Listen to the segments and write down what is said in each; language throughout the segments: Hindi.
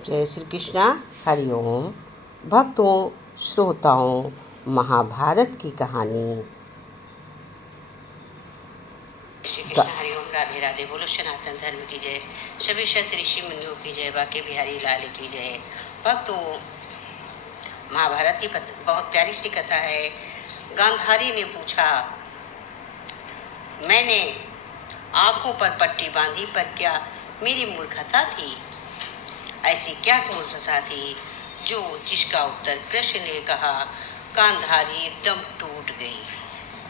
जय श्री कृष्णा। हरिओम। भक्तों, श्रोताओं, महाभारत की कहानी। श्री कृष्ण हरिओम। राधे राधे। बोलो सनातन धर्म की जय। सभी संत ऋषि मुनियों की जय। बाके बिहारी लाल की जय। भक्तों, महाभारत की बहुत प्यारी सी कथा है। गांधारी ने पूछा, मैंने आंखों पर पट्टी बांधी पर क्या मेरी मूर्खता थी? ऐसी क्या मूर्खता थी जिसका उत्तर कृष्ण ने कहा, गांधारी एकदम टूट गई।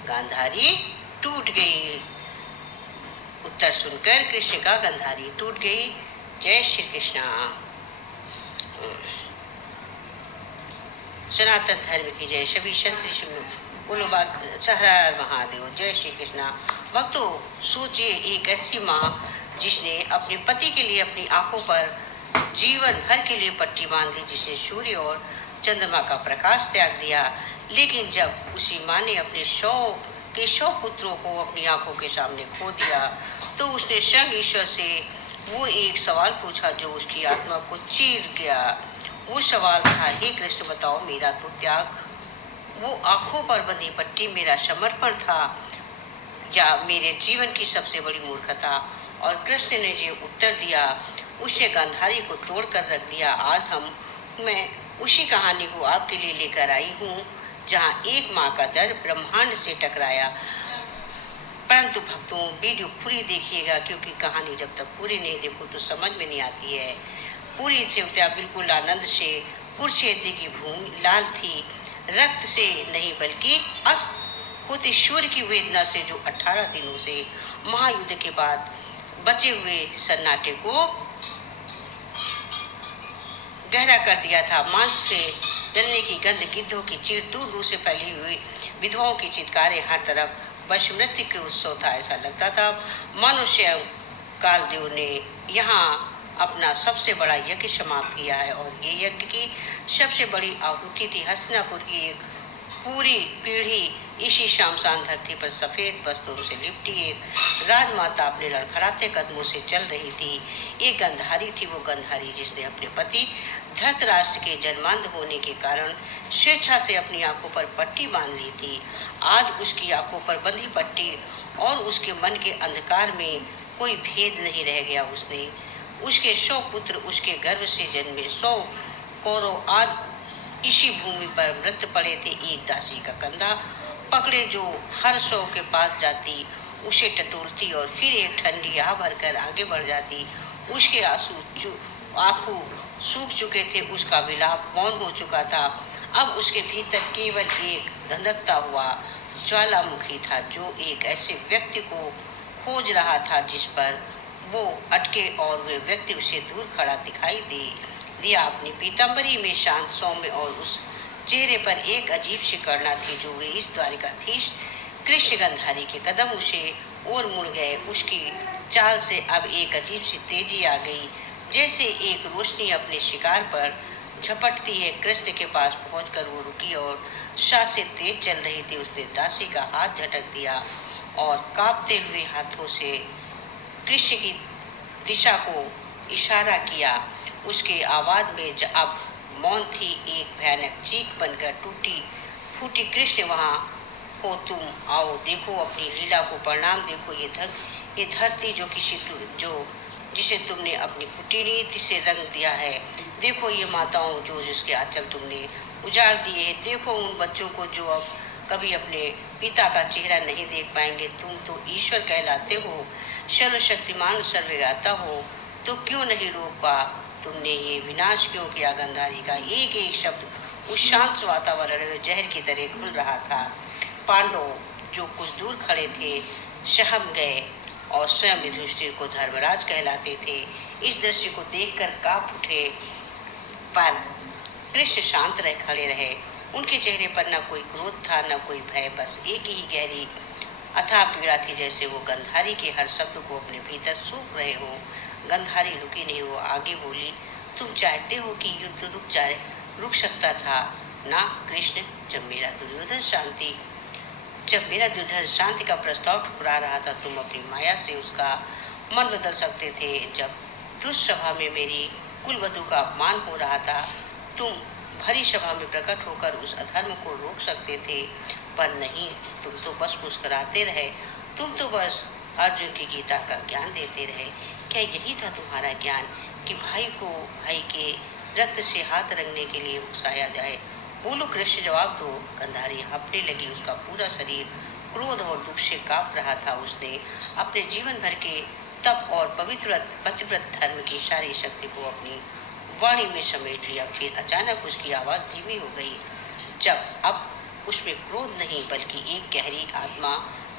गांधारी टूट गई। उत्तर सुनकर कृष्ण का गांधारी टूट गई। जय श्री कृष्ण। सनातन धर्म की जय। सभी संत ऋषि बोलो सहरा महादेव। जय श्री कृष्ण। भक्तों, सोचिए, एक ऐसी माँ जिसने अपने पति के लिए अपनी आंखों पर जीवन भर के लिए पट्टी बांध ली, जिसने सूर्य और चंद्रमा का प्रकाश त्याग दिया, लेकिन जब उसी माँ ने अपने 100 पुत्रों को अपनी आंखों के सामने खो दिया, तो उसने स्वयं ईश्वर से वो एक सवाल पूछा जो उसकी आत्मा को चीर गया। वो सवाल था, हे कृष्ण, बताओ, मेरा तो त्याग, वो आंखों पर बंधी पट्टी मेरा समर्पण था या मेरे जीवन की सबसे बड़ी मूर्खता? और कृष्ण ने जो उत्तर दिया, उसे गांधारी को तोड़कर रख दिया। आज मैं उसी कहानी को आपके लिए लेकर आई हूँ, जहाँ एक माँ का दर्द ब्रह्मांड से टकराया। परंतु भक्तों, वीडियो पूरी देखिएगा, क्योंकि कहानी जब तक पूरी नहीं देखो तो समझ में नहीं आती है। पूरी से बिल्कुल आनंद से कुरुक्षेत्र की भूमि लाल थी, रक्त से नहीं बल्कि अस्त होते सूर्य की वेदना से, जो 18 दिनों से महायुद्ध के बाद बचे हुए सन्नाटे को गहरा कर दिया था। मांस से जलने की गंध, गिद्धों की चीर, दूर दूर से फैली हुई विधवाओं की चित्कारें, हर तरफ बस मृत्यु के उत्सव था। ऐसा लगता था मनुष्य कालदेव ने यहाँ अपना सबसे बड़ा यज्ञ समाप्त किया है, और ये यज्ञ की सबसे बड़ी आहुति थी। हस्तिनापुर की एक पूरी पीढ़ी इसी शामशान धरती पर सफेद वस्त्रों से लिपटी एक राजमाता अपने लड़खड़ाते कदमों से चल रही थी। एक गंधारी थी, वो गंधारी जिसने अपने पति धृतराष्ट्र के जन्मांध होने के कारण स्वेच्छा से अपनी आंखों पर पट्टी बांध ली थी। आज उसकी आंखों पर बंधी पट्टी और उसके मन के अंधकार में कोई भेद नहीं रह गया। उसके 100 पुत्र उसके गर्भ से जन्मे, 100 कौरव आज इसी भूमि पर मृत पड़े थे। एक दासी का कंधा पकड़े जो हर 100 के पास जाती, उसे टटोलती और फिर एक ठंडी आह भरकर आगे बढ़ जाती। उसके आंसू सूख चुके थे, उसका विलाप मौन हो चुका था। अब उसके भीतर केवल एक धधकता हुआ ज्वालामुखी था, जो एक ऐसे व्यक्ति को खोज रहा था जिस पर वो अटके, और वे व्यक्ति उसे दूर खड़ा दिखाई दिया। अपनी पीताम्बरी में शांत सौम्य और उस चेहरे पर एक अजीब सी करुणा थी, जो वे इस द्वारिकाधीश कृष्ण गंधारी के कदम उसे और मुड़ गए। उसकी चाल से अब एक अजीब सी तेजी आ गई, जैसे एक रोशनी अपने शिकार पर झपटती है। कृष्ण के पास पहुंचकर वो रुकी और सांस से तेज चल रही थी। उसने दासी का हाथ झटक दिया और कांपते हुए हाथों से कृष्ण की दिशा को इशारा किया। उसके आवाज में अब मौन थी, एक भयानक चीख बनकर टूटी फूटी, कृष्ण वहाँ हो तुम, आओ, देखो अपनी लीला को, परिणाम देखो। ये धरती जिसे तुमने अपनी कुटीर से रंग दिया है, देखो ये माताओं जिसके आंचल तुमने उजाड़ दिए हैं, देखो उन बच्चों को जो अब कभी अपने पिता का चेहरा नहीं देख पाएंगे। तुम तो ईश्वर कहलाते हो, सर्वशक्तिमान, सर्वज्ञाता हो, तो क्यों नहीं रोका? तुमने ये विनाश क्यों किया? गंधारी का एक एक शब्द उस शांत वातावरण में जहर की तरह घुल रहा था। पांडव जो कुछ दूर खड़े थे सहम गए और स्वयं युधिष्ठिर को धर्मराज कहलाते थे, इस दृश्य को देखकर कांप उठे। पर कृष्ण शांत खड़े रहे। उनके चेहरे पर न कोई क्रोध था, न कोई भय, बस एक ही गहरी अथाह पीड़ा थी, जैसे वो गंधारी के हर शब्द को अपने भीतर सूख रहे हो। गंधारी रुकी नहीं, वो आगे बोली, तुम चाहते हो कि युद्ध रुक सकता था ना कृष्ण? जब मेरा दुर्योधन शांति का प्रस्ताव ठुकरा रहा था, तुम अपनी माया से उसका मन बदल सकते थे। जब दुष्सभा में मेरी कुलवधू का अपमान हो रहा था। तुम भरी सभा में प्रकट होकर उस अधर्म को रोक सकते थे, पर नहीं, तुम तो बस मुस्कुराते रहे। तुम तो बस अर्जुन की गीता का ज्ञान देते रहे। क्या यही था तुम्हारा ज्ञान कि भाई को भाई के रक्त से हाथ रंगने के लिए उकसाया जाए? बोलो कृष्ण, जवाब दो। गंधारी हाँफने लगी। उसका पूरा शरीर क्रोध और दुख से कांप रहा था। उसने अपने जीवन भर के तप और पतिव्रत धर्म की सारी शक्ति को अपनी वाणी में समेट लिया। फिर अचानक उसकी आवाज धीमी हो गई। जब अब उसमें क्रोध नहीं बल्कि एक गहरी आत्मा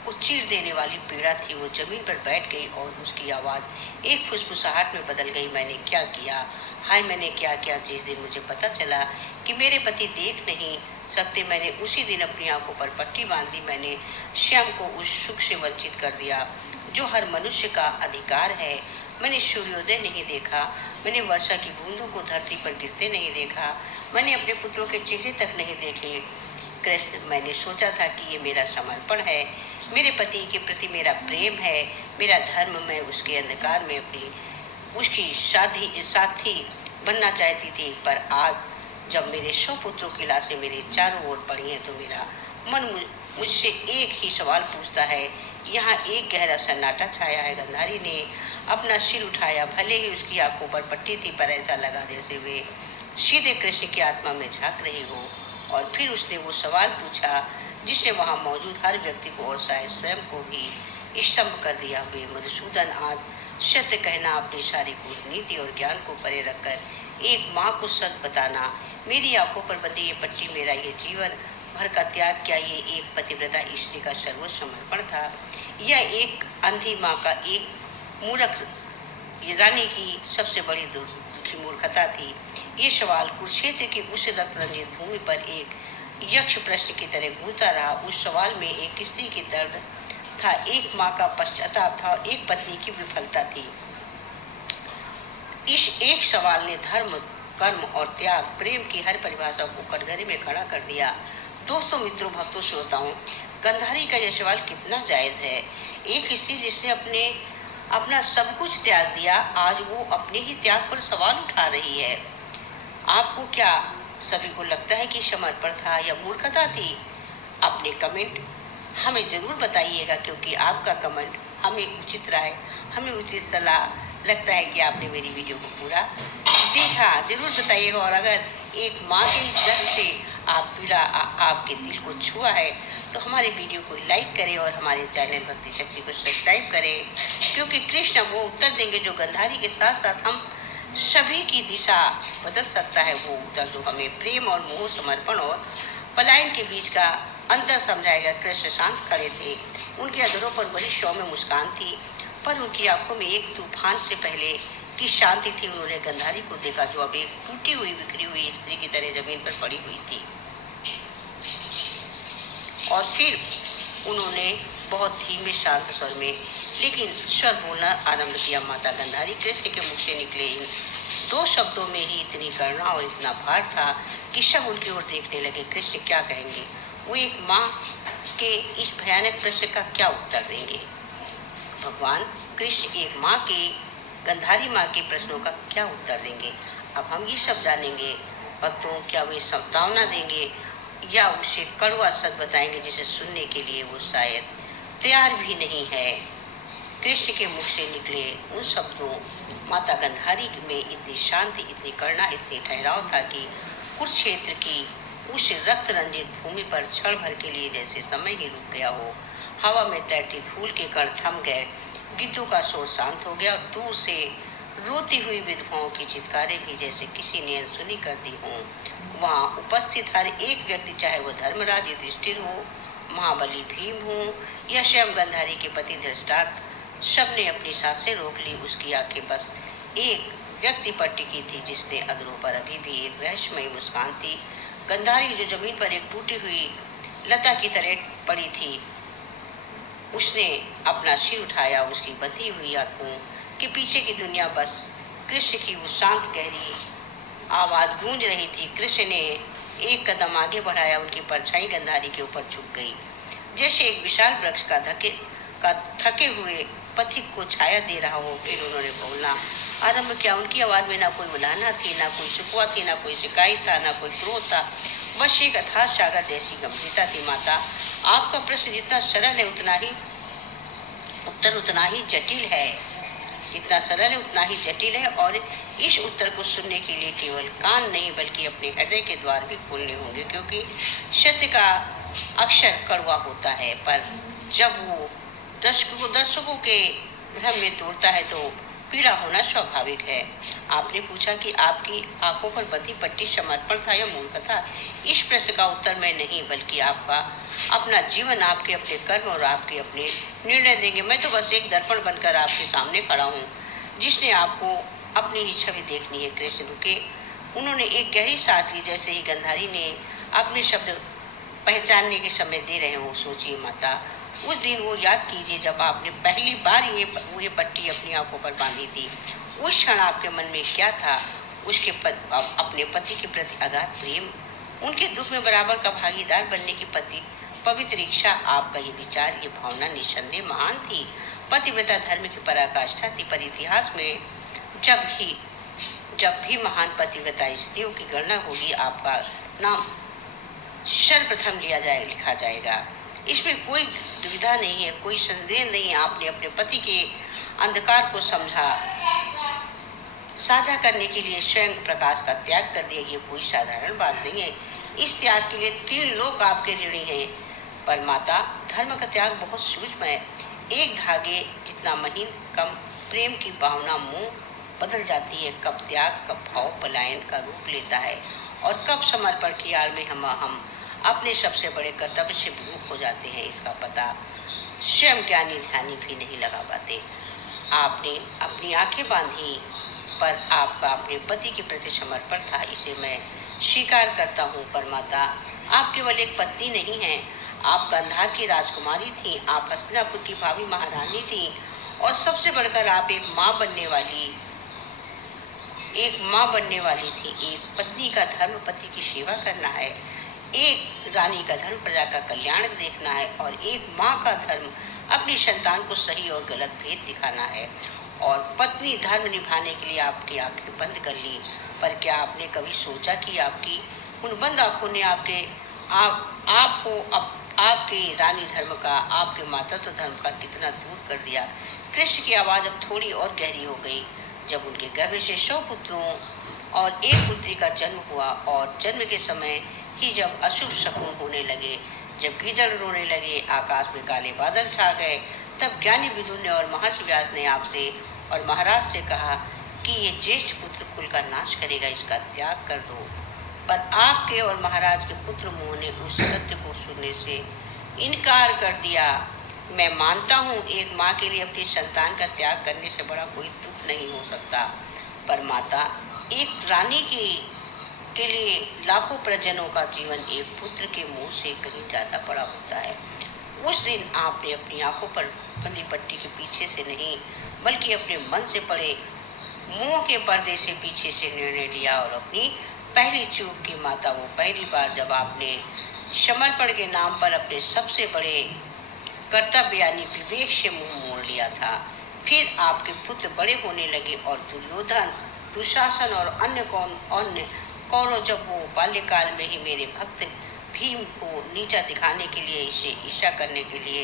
को चीर देने वाली पीड़ा थी। वो जमीन पर बैठ गई और उसकी आवाज एक फुसफुसाहट में बदल गई। मैंने क्या किया? हाय, मैंने क्या किया? जिस दिन मुझे पता चला कि मेरे पति देख नहीं सकते, मैंने उसी दिन अपनी आंखों पर पट्टी बांध दी। मैंने स्वयं को उस सुख से वंचित कर दिया जो हर मनुष्य का अधिकार है। मैंने सूर्योदय नहीं देखा, मैंने वर्षा की बूंदों को धरती पर गिरते नहीं देखा, मैंने अपने पुत्रों के चेहरे तक नहीं देखे। कृष्ण, मैंने सोचा था कि ये मेरा समर्पण है, मेरे पति के प्रति मेरा प्रेम है, मेरा धर्म। मैं उसके अंधकार में अपनी उसकी साथी बनना चाहती थी, पर आज जब मेरे 100 पुत्रों की लाशें मेरे चारों ओर पड़ी हैं तो मेरा मन मुझसे एक ही सवाल पूछता है। यहाँ एक गहरा सन्नाटा छाया है। गंधारी ने अपना सिर उठाया। भले ही उसकी आंखों पर पट्टी थी, पर ऐसा लगा जैसे वे सीधे कृष्ण की आत्मा में झांक रही हो। और फिर उसने वो सवाल पूछा जिसने वहां मौजूद हर व्यक्ति को और शायद स्वयं को भी स्तंभ कर दिया हुए। मधुसूदन, आज सत्य कहना, अपनी सारी कूटनीति और ज्ञान को परे रखकर एक माँ को सच बताना। मेरी आंखों पर बंधी ये पट्टी मेरा ये जीवन भर का त्याग क्या ये एक पतिव्रता स्त्री का सर्वोच्च समर्पण था, या एक अंधी माँ का एक मूर्ख ये रानी की सबसे बड़ी दुखी मूर्खता थी? ये सवाल कुरुक्षेत्र की उस रक्त रंजित भूमि पर एक यक्ष प्रश्न की तरह गूंजता रहा। उस सवाल में एक स्त्री की दर्द था, एक माँ का पश्चाताप था और एक पत्नी की विफलता थी। इस एक सवाल ने धर्म, कर्म और त्याग, प्रेम की हर परिभाषा को कटघरे में खड़ा कर दिया। दोस्तों, मित्रों, भक्तों, श्रोताओं, गंधारी का यह सवाल कितना जायज है? एक स्त्री जिसने अपना सब कुछ त्याग दिया, आज वो अपने ही त्याग पर सवाल उठा रही है। आपको क्या सभी को लगता है कि समर्पण था या मूर्खता थी? अपने कमेंट हमें जरूर बताइएगा, क्योंकि आपका कमेंट हमें उचित राय, हमें उचित सलाह लगता है कि आपने मेरी वीडियो को पूरा देखा। जरूर बताइएगा। और अगर एक माँ के इस दर्द से आपके दिल को छुआ है तो हमारे वीडियो को लाइक करें और हमारे चैनल भक्ति शक्ति को सब्सक्राइब करें, क्योंकि कृष्ण वो उत्तर देंगे जो गंधारी के साथ साथ हम सभी की दिशा बदल सकता है। वो उत्तर जो हमें प्रेम और मोह, समर्पण और पलायन के बीच का अंतर समझाएगा। कृष्ण शांत खड़े थे। उनके अधरों पर बड़ी सौम्य मुस्कान थी, पर उनकी आंखों में एक तूफान से पहले की शांति थी। उन्होंने गंधारी को देखा जो अब एक टूटी हुई, बिखरी हुई स्त्री की तरह जमीन पर पड़ी हुई थी। और फिर उन्होंने बहुत धीमे शांत स्वर में लेकिन स्वर बोलना आरंभ किया। माता गंधारी, कृष्ण के मुख से निकले इन 2 शब्दों में ही इतनी करुणा और इतना भार था कि सब उनकी ओर देखने लगे। कृष्ण क्या कहेंगे? वो एक माँ के इस भयानक प्रश्न का क्या उत्तर देंगे? भगवान कृष्ण एक माँ के, गंधारी माँ के प्रश्नों का क्या उत्तर देंगे? अब हम ये सब जानेंगे। भक्तों, क्या वे सांत्वना देंगे या उसे कड़वा सच बताएंगे जिसे सुनने के लिए वो शायद तैयार भी नहीं है? कृष्ण के मुख से निकले उन शब्दों माता गंधारी में इतनी शांति, इतनी करुणा, इतनी ठहराव था कि कुरुक्षेत्र की उस रक्त रंजित भूमि पर क्षण भर के लिए जैसे समय ही रुक गया हो। हवा में तैरती धूल के कण थम गए, गिद्धों का शोर शांत हो गया और दूर से रोती हुई विधवाओं की चित्कारें भी जैसे किसी ने अनसुनी कर दी हों। वहाँ उपस्थित हर एक व्यक्ति, चाहे वो धर्मराज युधिष्ठिर हो, महाबली भीम हो या स्वयं गंधारी के पति धृतराष्ट्र, सबने अपनी सांसें रोक ली। उसकी आंखें बस एक व्यक्ति पर टिकी थी जिसने अधरों पर अभी भी एक रहस्यमयी मुस्कान थी। गंधारी जो जमीन पर एक टूटी हुई लता की तरह पड़ी थी, उसने अपना सिर उठाया। उसकी बंधी हुई आंखों के पीछे की दुनिया बस कृष्ण की वो शांत गहरी आवाज गूंज रही थी। कृष्ण ने एक कदम आगे बढ़ाया। उनकी परछाई गंधारी के ऊपर झुक गई, जैसे एक विशाल वृक्ष का थके हुए पथिक को छाया दे रहा हो। फिर उन्होंने बोला, आरंभ किया। उनकी आवाज़ में ना कोई बुलाना थी, ना कोई शिकवा थी, ना कोई शिकायत था, ना कोई क्रोध था, बस एक अथाह सागर जैसी गंभीरता थी। माता, आपका प्रश्न जितना सरल है उतना ही उत्तर उतना ही जटिल है। जितना सरल है उतना ही जटिल है, और इस उत्तर को सुनने के लिए केवल कान नहीं बल्कि अपने हृदय के द्वार भी खोलने होंगे, क्योंकि सत्य का अक्षर कड़वा होता है, पर जब वो दर्शकों के भ्रम में तोड़ता है तो पीड़ा होना स्वाभाविक है। आपने पूछा कि आपकी आंखों पर बंधी पट्टी समर्पण था या मूर्खता। इस प्रश्न का उत्तर मैं नहीं बल्कि आपका अपना जीवन, आपके अपने कर्म और आपके अपने निर्णय देंगे। मैं तो बस एक दर्पण बनकर आपके सामने खड़ा हूँ, जिसने आपको अपनी ही छवि देखनी है। कृष्ण रुके। उन्होंने एक गहरी सांस ली, जैसे ही गंधारी ने अपने शब्द पहचानने के समय दे रहे हो। सोचिए माता, उस दिन वो याद कीजिए जब आपने पहली बार ये पट्टी अपनी आंखों पर बांधी थी। उस क्षण आपके मन में क्या था? अपने पति के प्रति अगाध प्रेम, उनके दुख में बराबर का भागीदार बनने की पवित्र इच्छा। आपका ये विचार, ये भावना निस्संदेह महान थी, पतिव्रता धर्म की पराकाष्ठा थी। पर इतिहास में जब भी महान पतिव्रता स्त्रियों की गणना होगी, आपका नाम सर्वप्रथम लिखा जाएगा। इसमें कोई दुविधा नहीं है, कोई संदेह नहीं। आपने अपने पति के अंधकार को साझा करने के लिए स्वयं प्रकाश का त्याग कर दिया। ये कोई साधारण बात नहीं है। इस त्याग के लिए 3 लोग आपके ऋणी हैं। पर माता, धर्म का त्याग बहुत सूक्ष्म है। एक धागे जितना महीन, कम प्रेम की भावना मुंह बदल जाती है। कब त्याग, कब भाव पलायन का रूप लेता है, और कब समर्पण की आड़ में हम अपने सबसे बड़े कर्तव्य से विमुख हो जाते हैं, इसका पता स्वयं ज्ञानी ध्यानी भी नहीं लगा पाते। आपने अपनी आंखें बांधी, पर आपका अपने पति के प्रति समर्पण था, इसे मैं स्वीकार करता हूँ। पर माता, आप केवल एक पत्नी नहीं हैं, आप गांधार की राजकुमारी थी, आप हस्तिनापुर की भावी महारानी थी, और सबसे बढ़कर आप एक माँ बनने वाली थी। एक पत्नी का धर्म पति की सेवा करना है, एक रानी का धर्म प्रजा का कल्याण देखना है, और एक माँ का धर्म अपनी संतान को सही और गलत भेद दिखाना है। और पत्नी धर्म निभाने के लिए आपकी आंखें बंद कर ली। पर क्या आपने कभी सोचा कि आपकी उन बंद आंखों ने आपके रानी धर्म का, आपके मातृत्व धर्म का कितना दूर कर दिया? कृष्ण की आवाज़ अब थोड़ी और गहरी हो गई। जब उनके गर्भ से 100 पुत्रों और एक पुत्री का जन्म हुआ, और जन्म के समय ही जब अशुभ शकुन होने लगे, जब गीदड़ रोने लगे, आकाश में काले बादल छा गए, तब ज्ञानी विदुर ने और महर्षि व्यास ने आपसे और महाराज से कहा कि ये ज्येष्ठ पुत्र कुल का नाश करेगा, इसका त्याग कर दो। पर आपके और महाराज के पुत्र मुंह ने उस सत्य को सुनने से इनकार कर दिया। मैं मानता हूँ, एक माँ के लिए अपनी संतान का त्याग करने से बड़ा कोई दुख नहीं हो सकता। पर माता, एक रानी के लिए लाखों प्रजनों का जीवन एक पुत्र के मुंह से कहीं ज्यादा बड़ा होता है। उस दिन आपने अपनी आंखों पर बंधी पट्टी के पीछे से नहीं, बल्कि अपने मन से पड़े मुंह के पर्दे से पीछे से निर्णय लिया, और अपनी पहली चूक की माता, वो पहली बार जब आपने समर्पण के नाम पर अपने सबसे बड़े कर्तव्य यानी विवेक से मुंह मोड़ लिया था। फिर आपके पुत्र बड़े होने लगे, और दुर्योधन, दुशासन और अन्य कौरव जब वो बाल्यकाल में ही मेरे भक्त भीम को नीचा दिखाने के लिए, इसे ईर्ष्या करने के लिए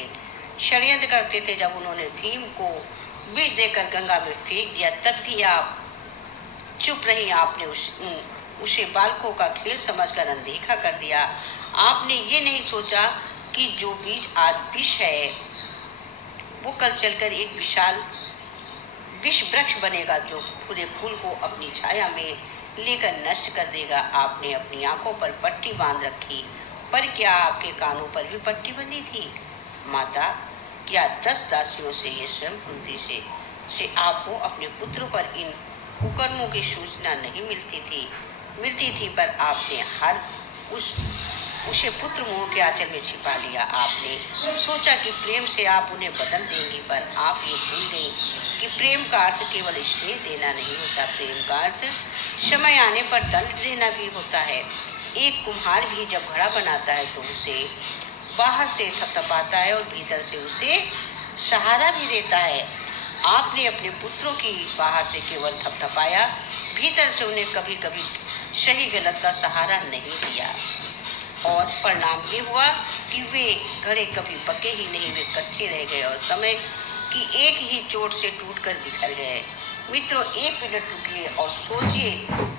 षड्यंत्र करते थे, जब उन्होंने भीम को विष देकर गंगा में फेंक दिया, तब भी आप चुप रही। आपने उसे बालकों का खेल समझकर अनदेखा कर दिया। आपने ये नहीं सोचा कि जो बीज आज विष है, वो कल चलकर एक विशाल विष वृक्ष बनेगा, जो पूरे फूल को अपनी छाया में लेकर नष्ट कर देगा। आपने अपनी आंखों पर पट्टी बांध रखी, पर क्या आपके कानों पर भी पट्टी बंधी थी? माता, क्या 10 दासियों से ये स्वयं कुंती से आपको अपने पुत्रों पर इन कुकर्मों की सूचना नहीं मिलती थी, पर आपने हर उसे पुत्र मोह के आंचल में छिपा लिया। आपने सोचा कि प्रेम से आप उन्हें बदल देंगी, पर आप ये भूल गई कि प्रेम का अर्थ केवल स्नेह देना नहीं होता। प्रेम का अर्थ समय आने पर दंड देना भी होता है। एक कुम्हार भी जब घड़ा बनाता है तो उसे बाहर से थपथपाता है और भीतर से उसे सहारा भी देता है। आपने अपने पुत्रों की बाहर से केवल थपथपाया, भीतर से उन्हें कभी कभी सही गलत का सहारा नहीं दिया। और परिणाम ये हुआ कि वे घड़े कभी पके ही नहीं, वे कच्चे रह गए और समय की एक ही चोट से टूटकर बिखर गए। मित्रों, एक मिनट रुकिए और सोचिए,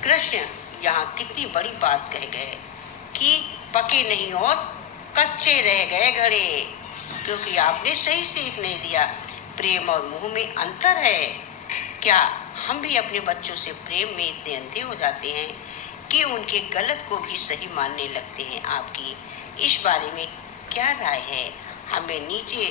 कृष्ण यहाँ कितनी बड़ी बात कह गए कि पके नहीं और कच्चे रह गए घड़े, क्योंकि आपने सही सीख नहीं दिया। प्रेम और मोह में अंतर है। क्या हम भी अपने बच्चों से प्रेम में इतने अंधे हो जाते हैं कि उनके गलत को भी सही मानने लगते हैं? आपकी इस बारे में क्या राय है? हमें नीचे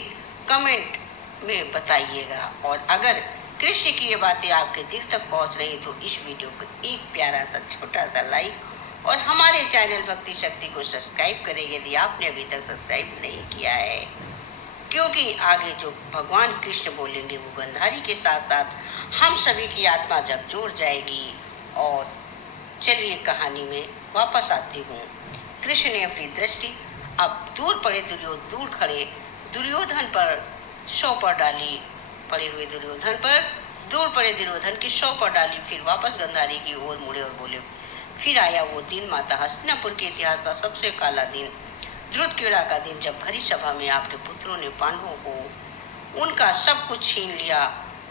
कमेंट में बताइएगा। और अगर कृष्ण की ये बातें आपके दिल तक पहुंच रही तो इस वीडियो को एक प्यारा सा छोटा सा लाइक और हमारे चैनल भक्ति शक्ति को सब्सक्राइब करें यदि आपने अभी तक सब्सक्राइब नहीं किया है, क्योंकि आगे जो भगवान कृष्ण बोलेंगे वो गंधारी के साथ साथ हम सभी की आत्मा जब जुड़ जाएगी। और चलिए कहानी में वापस आती हूँ। कृष्ण ने अपनी दृष्टि अब दूर खड़े दुर्योधन पर सौंपड़ डाली, पड़े हुए दुर्योधन पर दूर पड़े दुर्योधन की सौंपड़ डाली। फिर वापस गंधारी की ओर मुड़े और बोले, फिर आया वो दिन माता, हस्तिनापुर के इतिहास का सबसे काला दिन, ध्रुतकेड़ा का दिन, जब भरी सभा में आपके पुत्रों ने पांडवों को उनका सब कुछ छीन लिया,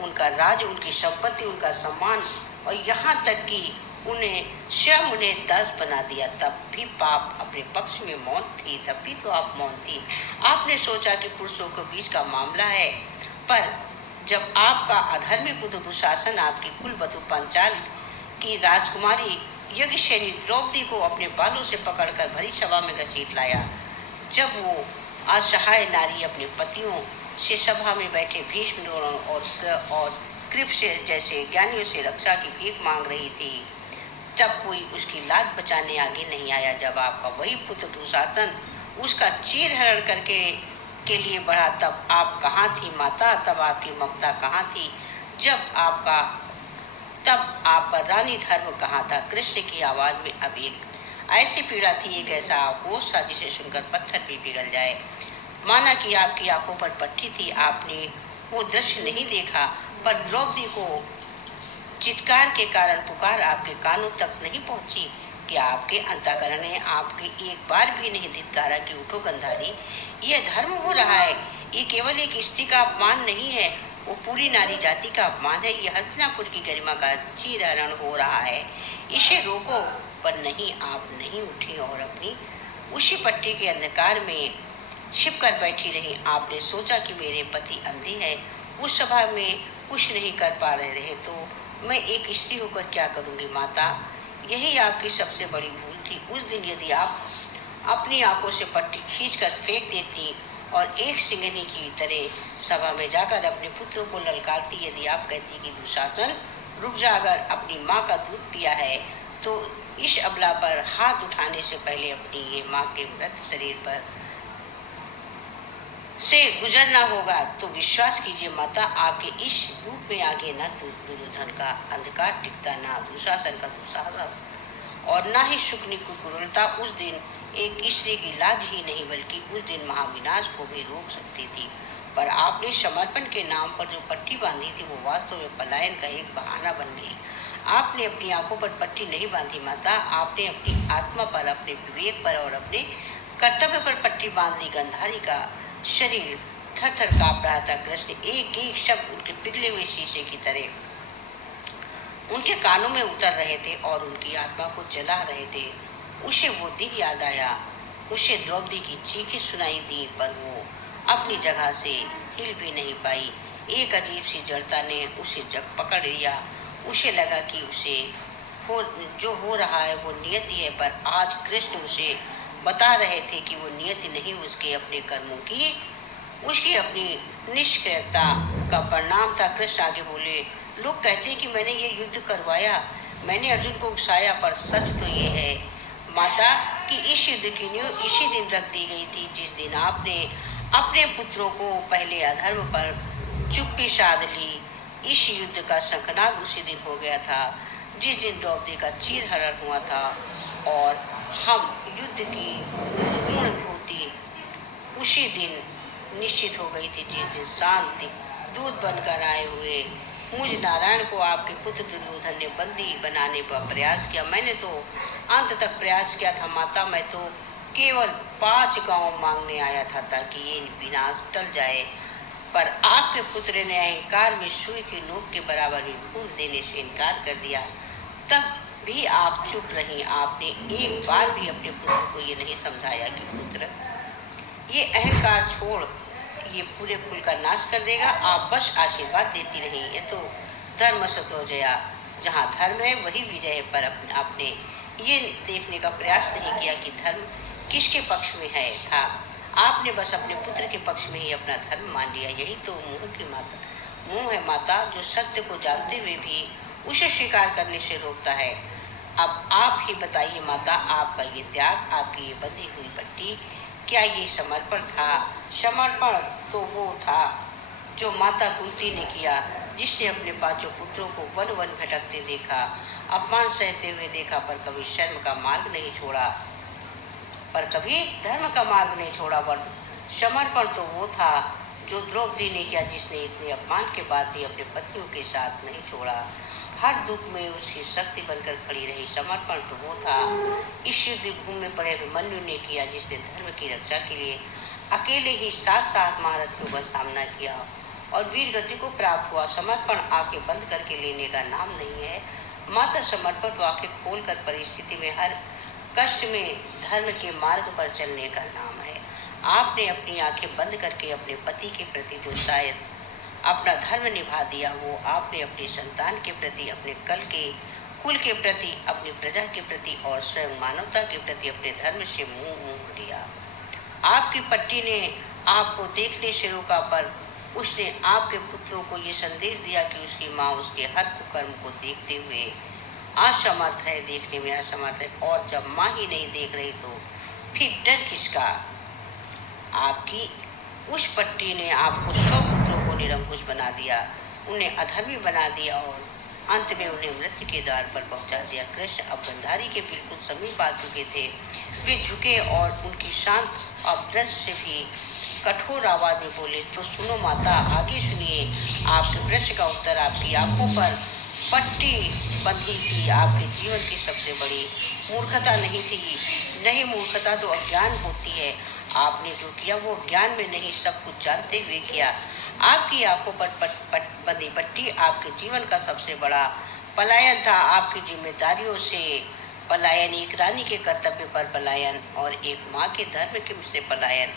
उनका राज, उनकी संपत्ति, उनका सम्मान और यहाँ तक कि उन्हें दास बना दिया। तब भी पाप अपने पक्ष में मौन थी, तब भी तो आप मौन थी। आपने सोचा कि पुरुषों के बीच का मामला है, पर जब आपका अधर्मी पुत्र दुशासन आपकी कुलवधू पंचाल की राजकुमारी यज्ञसेनी द्रौपदी को अपने बालों से पकड़कर भरी सभा में घसीट लाया, जब वो असहाय नारी अपने पतियों से सभा में बैठे भीष्म और कृप से जैसे ज्ञानियों से रक्षा की भीख मांग रही थी, तब कोई उसकी लाज बचाने आगे नहीं आया। जब आपका वही पुत्र दुशासन उसका चीरहरण करके के लिए बढ़ा, तब आप कहाँ थी माता? तब आपकी ममता कहाँ थी? तब आपका रानी धर्म कहाँ था? कृष्ण की आवाज में अब एक ऐसी पीड़ा थी, एक ऐसा आक्रोश था जिसे सुनकर पत्थर भी पिघल जाए। माना कि आपकी आंखों पर पट्टी थी, आपने वो दृश्य नहीं देखा, पर द्रौपदी को चित्कार के कारण पुकार आपके कानों तक नहीं पहुंची। क्या आपके अंतःकरण ने आपके एक बार भी नहीं धिक्कारा कि उठो गंधारी, ये धर्म हो रहा है, ये केवल एक स्त्री का अपमान नहीं है, वो पूरी नारी जाति का अपमान है, ये हस्तिनापुर की गरिमा का चीरहरण हो रहा है, इसे रोको। पर नहीं, आप नहीं उठी और अपनी उसी पट्टी के अंधकार में छिप कर बैठी रही। आपने सोचा कि मेरे पति अंधे हैं, उस सभा में कुछ नहीं कर पा रहे तो मैं एक स्त्री होकर क्या करूंगी माता? यही आपकी सबसे बड़ी भूल थी। उस दिन यदि आप अपनी आंखों से पट्टी खींचकर फेंक देती और एक सिंघनी की तरह सभा में जाकर अपने पुत्रों को ललकारती, यदि आप कहती कि दुशासन रुक जा, अगर अपनी माँ का दूध पिया है तो इस अबला पर हाथ उठाने से पहले अपनी ये माँ के मृत शरीर पर से गुजरना होगा। तो विश्वास कीजिए माता, आपके इस रूप में आगे न दुर्योधन का अंधकार टिकता, ना दुशासन का दुस्साहस और ना ही शुक्नी की क्रूरता उस दिन एक स्त्री की लाज ही नहीं बल्कि उस दिन महाविनाश को भी रोक सकती थी। पर आपने समर्पण के नाम पर जो पट्टी बांधी थी वो वास्तव में पलायन का एक बहाना बन गई। आपने अपनी आंखों पर पट्टी नहीं बांधी माता, आपने अपनी आत्मा पर, अपने विवेक पर और अपने कर्तव्य पर पट्टी बांध ली। गंधारी का शरीर थर थर कांप रहा था। कृष्ण एक एक शब्द उनके पिघले हुए शीशे की तरह उनके कानों में उतर रहे थे और उनकी आत्मा को जला रहे थे। उसे वो दिन याद आया, उसे द्रौपदी की चीखें सुनाई दी, पर वो अपनी जगह से हिल भी नहीं पाई। एक अजीब सी जड़ता ने उसे जग पकड़ लिया। उसे लगा कि जो हो रहा है वो नियति है, पर आज कृष्ण उसे बता रहे थे कि वो नियति नहीं, उसके अपने कर्मों की, उसकी अपनी निष्क्रियता का परिणाम था। कृष्ण आगे बोले, लोग कहते हैं कि मैंने ये युद्ध करवाया, मैंने अर्जुन को उकसाया, पर सच तो ये है माता कि इस युद्ध की नींव इसी दिन रख दी गई थी जिस दिन आपने अपने पुत्रों को पहले अधर्म पर चुप्पी साध ली। इस युद्ध का शंखनाद उसी दिन हो गया था जिस दिन द्रौपदी का चीरहरण हुआ था, और हम युद्ध की पूर्ण पूर्ति उसी दिन निश्चित हो गई थी जिस दिन शांति दूत बनकर आए हुए मुझ नारायण को आपके पुत्र दुर्योधन ने बंदी बनाने पर प्रयास किया। मैंने तो अंत तक प्रयास किया था माता, मैं तो केवल 5 गांव मांगने आया था ताकि ये विनाश टल जाए, पर आपके पुत्र ने अहंकार में सुई की नोक के बराबर भी फूल देने से इनकार कर दिया। तब भी आप चुप रही। आपने एक बार भी अपने पुत्र को ये नहीं समझाया कि पुत्र, ये अहंकार छोड़, ये पूरे कुल का नाश कर देगा। आप बस आशीर्वाद देती रही। ये तो धर्म सतो जया, जहाँ धर्म है वही विजय है। पर आपने ये देखने का प्रयास नहीं किया कि धर्म किसके पक्ष में है था। आपने बस अपने पुत्र के पक्ष में ही अपना धर्म मान लिया। यही तो मोह है माता, जो सत्य को जानते हुए भी उसे स्वीकार करने से रोकता है। अब आप ही बताइए माता, आपका ये त्याग, आपकी ये बंधी हुई पट्टी, क्या ये समर्पण था? समर्पण तो वो था जो माता कुंती ने किया, जिसने अपने 5 पुत्रों को वन वन भटकते देखा, अपमान सहते हुए देखा, पर कभी शर्म का मार्ग नहीं छोड़ा, पर कभी धर्म का मार्ग नहीं छोड़ा। वर्ण समर्पण तो वो था जो द्रौपदी ने किया, जिसने इतने अपमान के बाद भी अपने पतियों के साथ नहीं छोड़ा, हर दुख में उसकी शक्ति बनकर खड़ी रही। समर्पण तो वो था इस युद्ध भूमि में पड़े अभिमन्यु ने किया, जिसने धर्म की रक्षा के लिए अकेले ही 7 महारथियों का सामना किया और वीर गति को प्राप्त हुआ। समर्पण आंखें बंद करके लेने का नाम नहीं है माता, समर्पण तो आंखें खोलकर परिस्थिति में हर कष्ट में धर्म के मार्ग पर चलने का नाम है। आपने अपनी आंखें बंद करके अपने पति के प्रति जो शायद अपना धर्म निभा दिया, वो आपने अपनी संतान के प्रति, अपने कुल के प्रति, अपनी प्रजा के प्रति और स्वयं मानवता के प्रति अपने धर्म से मुंह मोड़ लिया। आपकी पट्टी ने आपको देखने से रोका, पर उसने आपके पुत्रों को ये संदेश दिया कि उसकी माँ उसके हर कुकर्म को देखते हुए असमर्थ है, देखने में असमर्थ है। और जब माँ ही नहीं देख रही तो फिर डर किसका? आपकी उस पट्टी ने आपको 100 पुत्रों को निरंकुश बना दिया, उन्हें अधर्मी बना दिया और अंत में उन्हें मृत्यु के द्वार पर पहुंचा दिया। कृष्ण अब गंधारी के बिल्कुल समीप आ चुके थे। वे झुके और उनकी शांत और ब्रज से भी कठोर आवाज में बोले, तो सुनो माता, आगे सुनिए। आपके प्रश्न का उत्तर आपकी आंखों पर पट्टी बंधी थी आपके जीवन की सबसे बड़ी मूर्खता नहीं थी। नहीं, मूर्खता तो अज्ञान होती है। आपने जो किया वो ज्ञान में नहीं, सब कुछ जानते हुए किया। आपकी आंखों पर बंधी पट्टी आपके जीवन का सबसे बड़ा पलायन था। आपकी जिम्मेदारियों से पलायन, एक रानी के कर्तव्य पर पलायन और एक माँ के धर्म के से पलायन।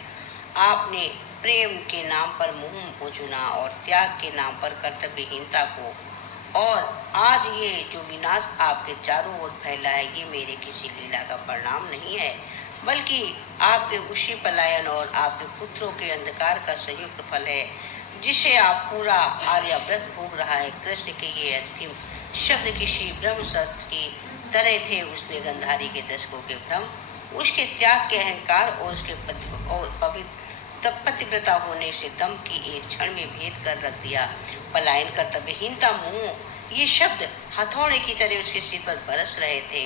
आपने प्रेम के नाम पर मोह को चुना और त्याग के नाम पर कर्तव्यहीनता को, और आज ये जो विनाश आपके चारों ओर फैला है, ये मेरे किसी लीला का परिणाम नहीं है, बल्कि आपके उसी पलायन और आपके पुत्रों के अंधकार का संयुक्त फल है, जिसे आप पूरा आर्याव्रत भोग रहा है। कृष्ण के ये अंतिम शब्द किसी ब्रह्मशस्त्र की तरह थे। उसने गंधारी के दशकों के भ्रम, उसके त्याग के अहंकार और उसके पवित्र पतिव्रता होने से दम की एक क्षण में भेद कर रख दिया। पलायन, कर्तव्यहीनता, मोह, ये शब्द हथौड़े की तरह उसके सिर पर बरस रहे थे।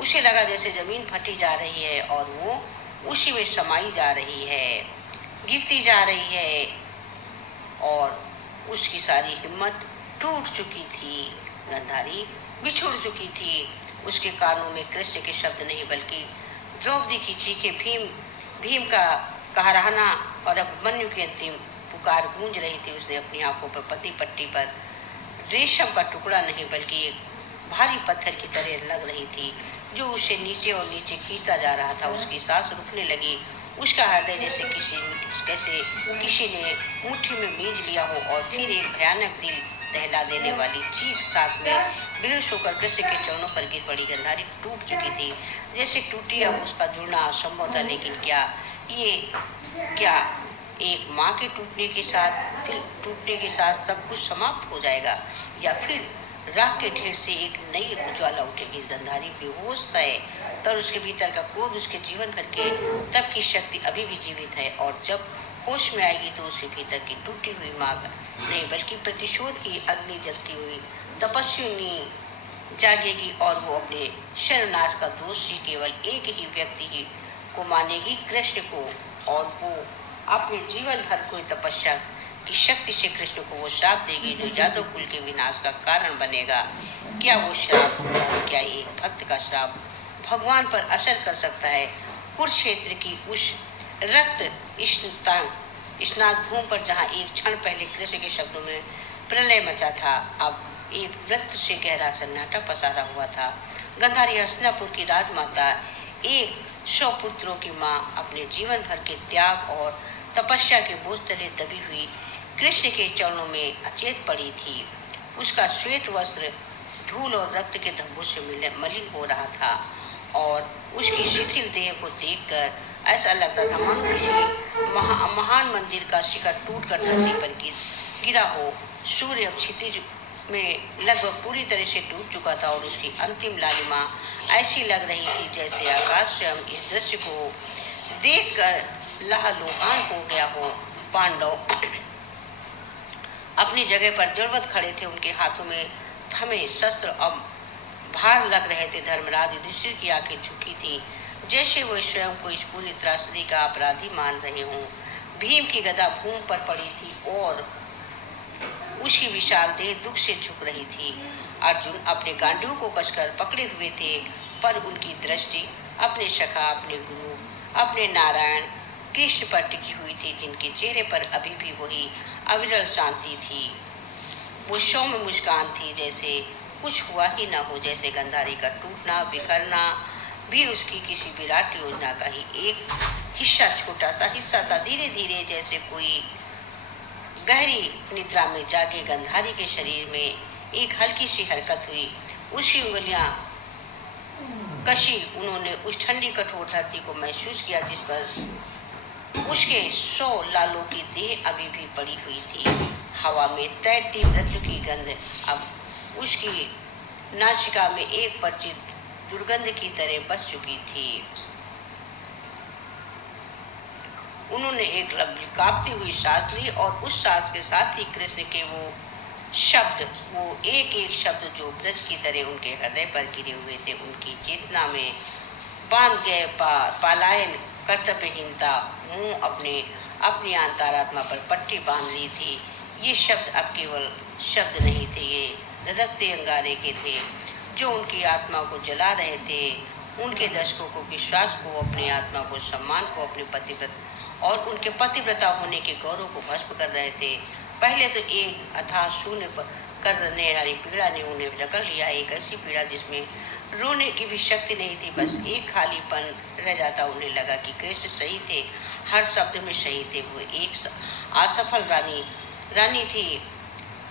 उसे लगा जैसे जमीन फटी जा रही है और वो उसी में समाई जा रही है, गिरती जा रही है, और उसकी सारी हिम्मत टूट चुकी थी। गंधारी बिछुड़ चुकी थी। उसके कानों में कृष्ण के शब्द नहीं, बल्कि द्रौपदी की चीखें, भीम का कहराना और अभिमन्यु की अंतिम पुकार गूंज रही थी। उसने अपनी आंखों पर बंधी पट्टी पर रेशम का टुकड़ा नहीं, बल्कि एक भारी पत्थर की तरह लग रही थी, जो उसे नीचे और नीचे खींचता जा रहा था। उसकी सांस रुकने लगी। उसका हृदय जैसे किसी ने मुट्ठी में बीज लिया हो, और फिर एक भयानक दिल दहला देने वाली चीख साथ में बेहोश होकर कृष्ण के चरणों पर गिर पड़ी। गंधारी टूट चुकी थी, जैसे टूटी। अब उसका जुड़ना असंभव था, लेकिन क्या एक माँ के टूटने के साथ सब कुछ समाप्त हो जाएगा, या फिर राख के ढेर से एक नई उज्ज्वला उठेगी? गंधारी बेहोश है, पर उसके भीतर का क्रोध, उसके जीवन भर के तब की शक्ति अभी भी जीवित है, और जब होश में आएगी तो उसके भीतर की टूटी हुई माँ नहीं, बल्कि प्रतिशोध की अग्नि जलती हुई तपस्विनी जागेगी, और वो अपने शर्वनाश का दोषी केवल एक ही व्यक्ति ही को मानेगी, कृष्ण को, और वो अपने जीवन भर कोई तपस्या की शक्ति से कृष्ण को वो श्राप देगी जो यादव कुल के विनाश का कारण बनेगा। क्या वो श्राप, क्या एक भक्त का श्राप भगवान पर असर कर सकता है? कुरुक्षेत्र की उस रक्त स्नात भूमि पर जहाँ एक क्षण पहले कृष्ण के शब्दों में प्रलय मचा था, अब एक वृत्त से गहरा सन्नाटा पसारा हुआ था। गंधारी हस्तिनापुर की राजमाता, एक 100 पुत्रों की माँ, अपने जीवन भर के त्याग और तपस्या के बोझ तले दबी हुई कृष्ण के चरणों में अचेत पड़ी थी। उसका श्वेत वस्त्र धूल और रक्त के धब्बों से मलिन हो रहा था और उसकी शिथिल देह को देखकर ऐसा लगता था मानो किसी महान मंदिर का शिखर टूटकर धरती पर गिरा हो। सूर्य अब क्षितिज में लगभग पूरी तरह से डूब चुका था और उसकी अंतिम लालिमा ऐसी लग रही थी जैसे आकाश स्वयं इस दृश्य को देखकर लहलोहान हो गया हो। पांडव अपनी जगह पर जड़वत खड़े थे, उनके हाथों में थमे शस्त्र अब भार लग रहे थे। धर्मराज युधिष्ठिर की आंखें झुकी थी, जैसे वो स्वयं को इस पूरी त्रासदी का अपराधी मान रहे हों। भीम की गदा भूमि पर पड़ी थी और उसकी विशाल देह दुख से झुक रही थी। अर्जुन अपने गांडियों को कसकर पकड़े हुए थे, पर उनकी दृष्टि अपने सखा, अपने गुरु, अपने नारायण कृष्ण पर टिकी हुई थी, जिनके चेहरे पर अभी भी वही अविरल शांति थी। वो सौम्य मुस्कान थी, जैसे कुछ हुआ ही न हो, जैसे गंधारी का टूटना बिखरना भी उसकी किसी विराट योजना का ही एक हिस्सा, छोटा सा हिस्सा था। धीरे धीरे जैसे कोई गहरी निद्रा में जागे गंधारी के शरीर में एक हल्की सी हरकत हुई। उसकी उंगलियां कशी, उन्होंने उस ठंडी कठोर धरती को महसूस किया जिस पर उसके 100 लालों की देह अभी भी पड़ी हुई थी। हवा में तैरती मृत्यु की गंध अब उसकी नासिका में एक परिचित दुर्गंध की तरह बस चुकी थी। उन्होंने एक लंबी कांपती हुई सांस ली और उस सांस के साथ ही कृष्ण के वो शब्द, वो एक एक शब्द जो ब्रज की तरह उनके हृदय पर गिरे हुए थे, उनकी चेतना में बांध गए। पलायन, कर्तव्यहीनता, मुंह अपनी अंतरात्मा पर पट्टी बांध ली थी। ये शब्द अब केवल शब्द नहीं थे, ये धधकते अंगारे के थे जो उनकी आत्मा को जला रहे थे। उनके दर्शकों को, विश्वास को, अपनी आत्मा को, सम्मान को, अपने पतिव्रत और उनके पतिव्रता होने के गौरव को भस्म कर रहे थे। पहले तो एक अथाह शून्य करने वाली पीड़ा ने उन्हें जकड़ लिया, एक ऐसी पीड़ा जिसमें रोने की भी शक्ति नहीं थी, बस एक खालीपन रह जाता। उन्हें लगा कि कृष्ण सही थे, हर शब्द में सही थे। वो एक असफल रानी थी,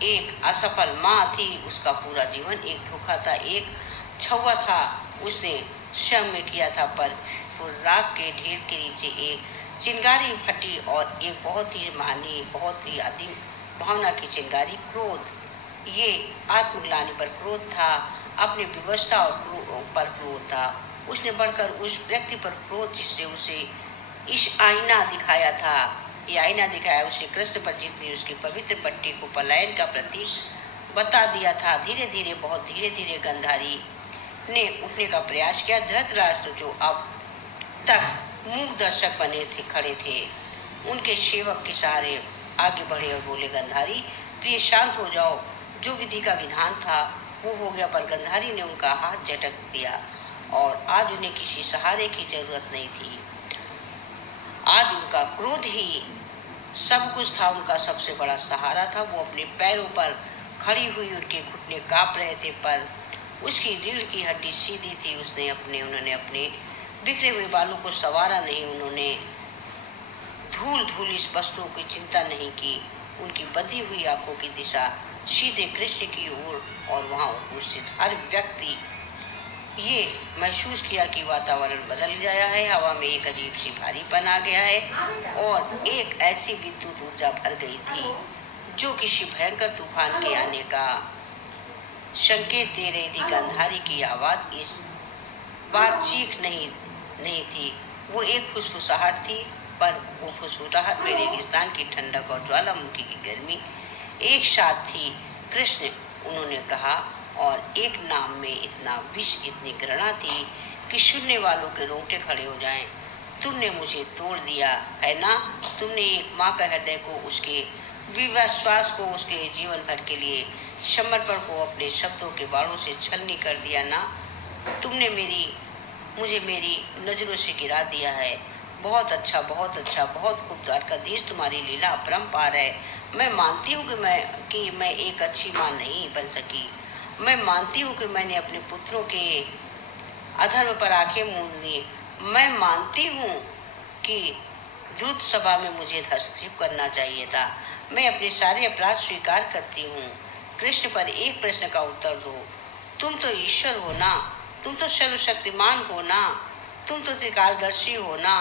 एक असफल माँ थी, उसका पूरा जीवन एक धोखा था, एक छुआ था उसने स्वयं में किया था। पर राख के ढेर के नीचे एक चिंगारी फटी और एक बहुत ही मानी, बहुत ही अति भावना की चिंगारी, क्रोध। ये आत्मग्लानि पर क्रोध था, अपनी व्यवस्था और पर क्रोध था। उसने बढ़कर उस व्यक्ति पर क्रोध जिससे उसे इस आईना दिखाया था, ये आईना दिखाया उसे कृष्ण पर, जितनी उसकी पवित्र पट्टी को पलायन का प्रतीक बता दिया था। धीरे धीरे, बहुत धीरे धीरे गंधारी ने उठने का प्रयास किया। धृतराष्ट्र जो अब तक मूक दर्शक बने थे, खड़े थे, उनके सेवक के सहारे आगे बढ़े और बोले, गंधारी प्रिय शांत हो जाओ। जो विधि का विधान था वो हो गया, पर गंधारी ने उनका हाथ झटक दिया और आज उन्हें किसी सहारे की जरूरत नहीं थी। आज उनका क्रोध ही सब कुछ था, उनका सबसे बड़ा सहारा था। वो अपने पैरों पर खड़ी हुई, उनके घुटने कांप रहे थे, पर उसकी रीढ़ की हड्डी सीधी थी। उन्होंने अपने बिखरे हुए बालों को संवारा नहीं, उन्होंने धूल धूलिस वस्तुओं की चिंता नहीं की। उनकी बंधी हुई आंखों की दिशा सीधे कृष्ण की ओर और वहां उपस्थित हर व्यक्ति ये महसूस किया कि वातावरण बदल गया है, हवा में एक अजीब सी भारीपन आ गया है और एक ऐसी विद्युत ऊर्जा भर गई थी जो किसी भयंकर तूफान के आने का संकेत दे रही थी। गंधारी की आवाज इस बार चीख नहीं थी, वो एक फुसफुसाहट थी, पर वो फुसफुसाहट में रेगिस्तान की ठंडक और ज्वालामुखी की गर्मी एक साथ थी। कृष्ण, उन्होंने कहा, और एक नाम में इतना विष, इतनी घृणा थी कि सुनने वालों के रोंगटे खड़े हो जाएं। तुमने मुझे तोड़ दिया है ना, तुमने एक माँ का हृदय को उसके विश्वास को, उसके जीवन भर के लिए समर्पण को अपने शब्दों के बाणों से छलनी कर दिया ना। तुमने मुझे मेरी नजरों से गिरा दिया है। बहुत अच्छा, बहुत अच्छा, बहुत खूब। द्वारकाधीश, तुम्हारी लीला अपरंपार है। मैं मानती हूँ कि मैं एक अच्छी माँ नहीं बन सकी। मैं मानती हूँ कि मैंने अपने पुत्रों के अधर्म पर आंखें मूंद ली। मैं मानती हूँ कि द्रुत सभा में मुझे हस्तक्षेप करना चाहिए था। मैं अपने सारे अपराध स्वीकार करती हूँ। कृष्ण, पर एक प्रश्न का उत्तर दो। तुम तो ईश्वर हो ना, तुम तो सर्वशक्तिमान हो ना, तुम तो त्रिकालदर्शी हो ना,